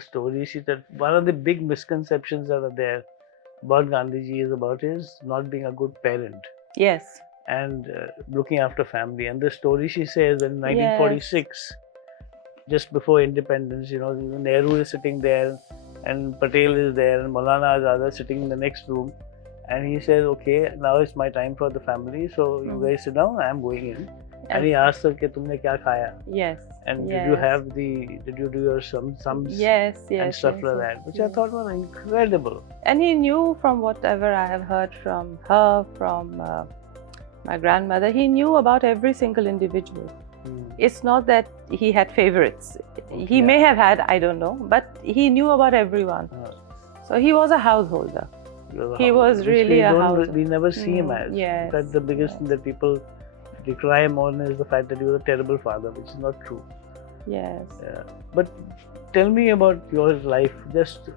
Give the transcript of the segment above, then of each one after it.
the story. She said one of the big misconceptions that are there about Gandhiji is about his not being a good parent Yes. and looking after family. And the story she says in Yes. 1946, just before independence, Nehru is sitting there and Patel is there and Maulana Azad is sitting in the next room. And he says, okay, now it's my time for the family. So you guys sit down, I'm going in. And he asks her, tumne kya khaya? Yes. And yes. did you do your sums? Yes, and stuff like that, which I thought was incredible. And he knew, from whatever I have heard from her, from my grandmother, he knew about every single individual. It's not that he had favorites. He may have had, I don't know, but he knew about everyone. So he was a householder. He was really a householder. We never see him as. Yes. In fact, the biggest thing that people decry him on is the fact that he was a terrible father, which is not true. Yes. Yeah. But tell me about your life. Just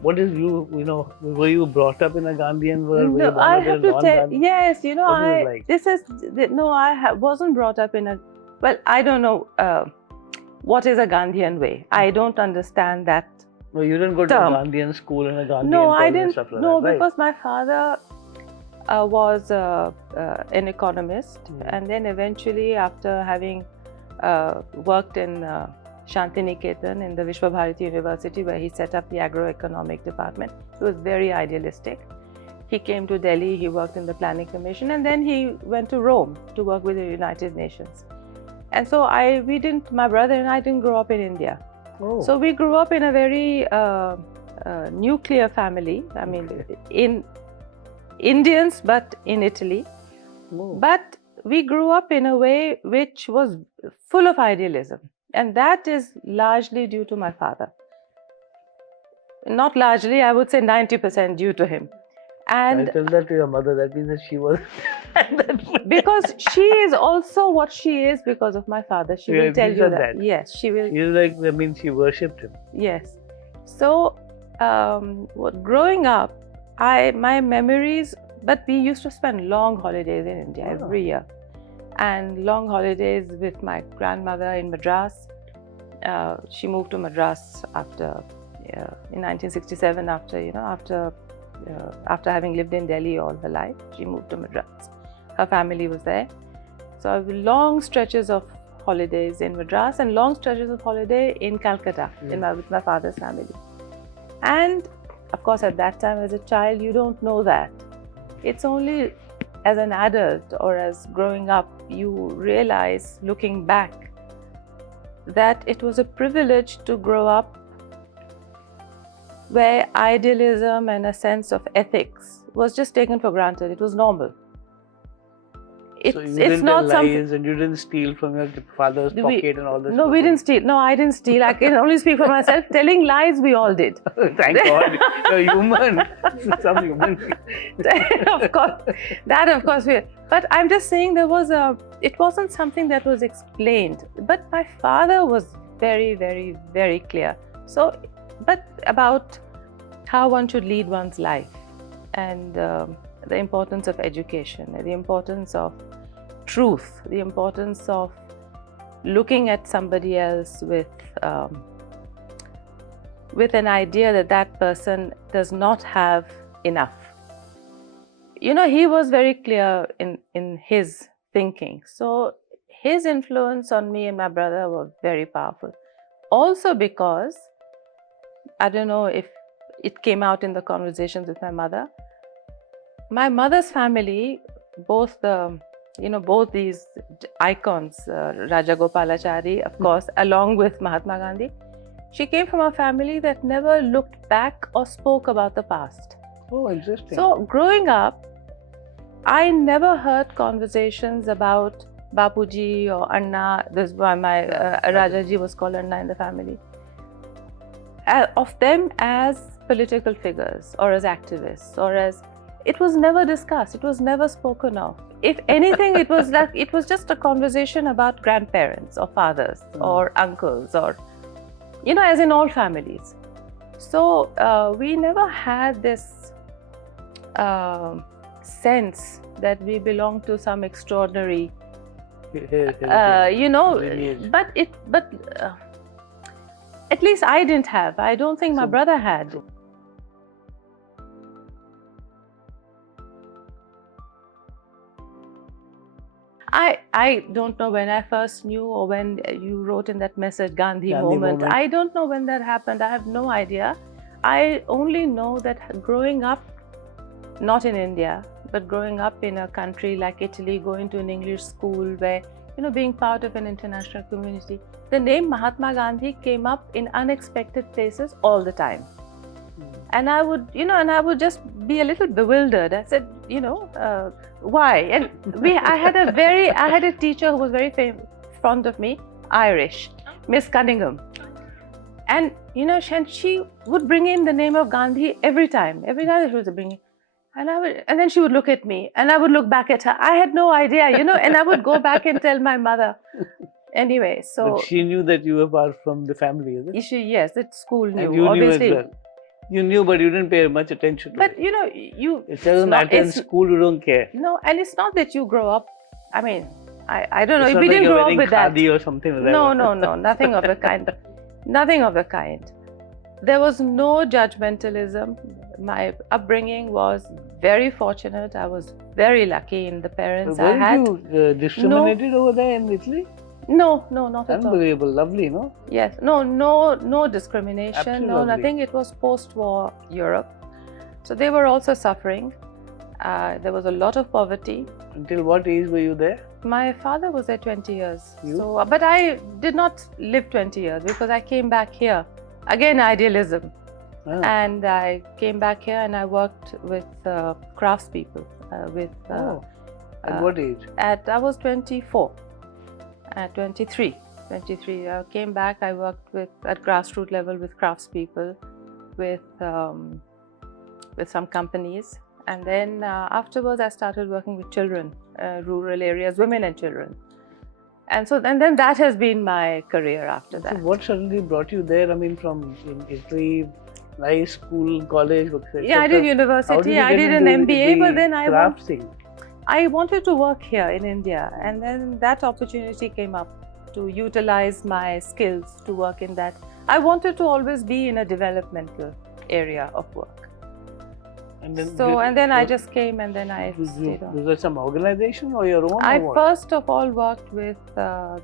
what is were you brought up in a Gandhian world? No, I have to tell. Yes, I wasn't brought up in a. Well, I don't know what is a Gandhian way. I don't understand that. No, you didn't go to a Gandhian school and a Gandhian No, I didn't. Stuff like no, that, because my father was an economist, and then eventually, after having worked in Shantiniketan in the Vishwa Bharati University, where he set up the agroeconomic department, he was very idealistic. He came to Delhi, he worked in the Planning Commission, and then he went to Rome to work with the United Nations. And so my brother and I didn't grow up in India. Oh. So we grew up in a very nuclear family. I mean, in Indians, but in Italy. Oh. But we grew up in a way which was full of idealism. And that is largely due to my father. Not largely, I would say 90% due to him. And I tell that to your mother, that means that she was... because she is also what she is because of my father. She will tell you that. Yes, she will. She's like, that means she worshipped him. Yes. So, growing up, my memories, but we used to spend long holidays in India every year. And long holidays with my grandmother in Madras. She moved to Madras after, in 1967, after having lived in Delhi all her life. She moved to Madras. Her family was there. So long stretches of holidays in Madras and long stretches of holiday in Calcutta with my father's family. And of course, at that time as a child, you don't know that. It's only as an adult or as growing up, you realize, looking back, that it was a privilege to grow up where idealism and a sense of ethics was just taken for granted. It was normal. So you didn't tell lies and you didn't steal from your father's pocket and all this? No, we didn't steal. No, I didn't steal. I can only speak for myself. Telling lies, we all did. Thank God. You're human. Some human. Of course. That, of course, but I'm just saying it wasn't something that was explained. But my father was very, very, very clear. So, but about how one should lead one's life and the importance of education, the importance of truth, the importance of looking at somebody else with an idea that that person does not have enough. He was very clear in his thinking. So his influence on me and my brother was very powerful. Also because, I don't know if it came out in the conversations with my mother, my mother's family, both these icons, Raja Gopalachari, of course, along with Mahatma Gandhi, she came from a family that never looked back or spoke about the past. Oh, interesting. So, growing up, I never heard conversations about Bapuji or Anna. This is why my Rajaji was called Anna in the family. Of them as political figures or as activists or as... It was never discussed. It was never spoken of. If anything, it was just a conversation about grandparents or fathers or uncles or, as in all families. So we never had this sense that we belong to some extraordinary, lineage. At least I didn't have. I don't think my brother had. I don't know when I first knew, or when you wrote in that message, Gandhi moment. I don't know when that happened. I have no idea. I only know that growing up, not in India, but growing up in a country like Italy, going to an English school where, you know, being part of an international community, the name Mahatma Gandhi came up in unexpected places all the time. And I would, you know, and I would just be a little bewildered. I said, you know, why? And I had a teacher who was very fond of me, Irish, Miss Cunningham. And, you know, she would bring in the name of Gandhi every time she was bringing. And then she would look at me, and I would look back at her. I had no idea, you know, and I would go back and tell my mother. Anyway, so. But she knew that you were part from the family, is it? Yes, the school knew. And you obviously. knew as well. You knew, but you didn't pay much attention to it. But you know, it doesn't matter in school, you don't care. No, and it's not that you grow up. I mean, I don't know. It's we not didn't like grow up with that. Or something like no, that. no, nothing of the kind. Nothing of the kind. There was no judgmentalism. My upbringing was very fortunate. I was very lucky in the parents I had. Were you discriminated over there in Italy? No, not at all. Unbelievable, lovely, no? Yes, no discrimination, Absolutely. no nothing. It was post-war Europe, so they were also suffering. There was a lot of poverty. Until what age were you there? My father was there 20 years. You? So, but I did not live 20 years because I came back here. Again, idealism. Ah. And I came back here and I worked with craftspeople. At what age? I was 24. At 23, I came back. I worked at grassroots level with craftspeople, with some companies, and then afterwards I started working with children, rural areas, women and children, and then that has been my career after that. So what suddenly brought you there? I mean, from Italy, nice school, college, etc. Yeah, I did university. I did an MBA, but then I wanted to work here in India, and then that opportunity came up to utilize my skills to work in that. I wanted to always be in a developmental area of work. And then, I just came, and then I stayed on. Was there some organization or your own? I first of all worked with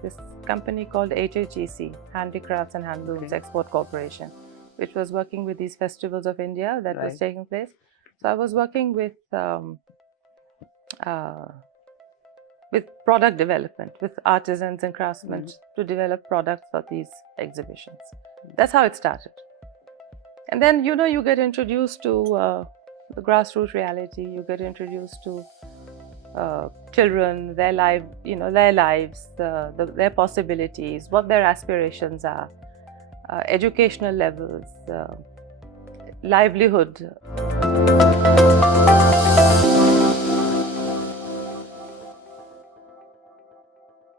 this company called HHEC, Handicrafts and Handlooms Export Corporation, which was working with these festivals of India that was taking place. So I was working with product development, with artisans and craftsmen to develop products for these exhibitions. That's how it started. And then, you know, you get introduced to the grassroots reality. You get introduced to children, their lives, their possibilities, what their aspirations are, educational levels, livelihood.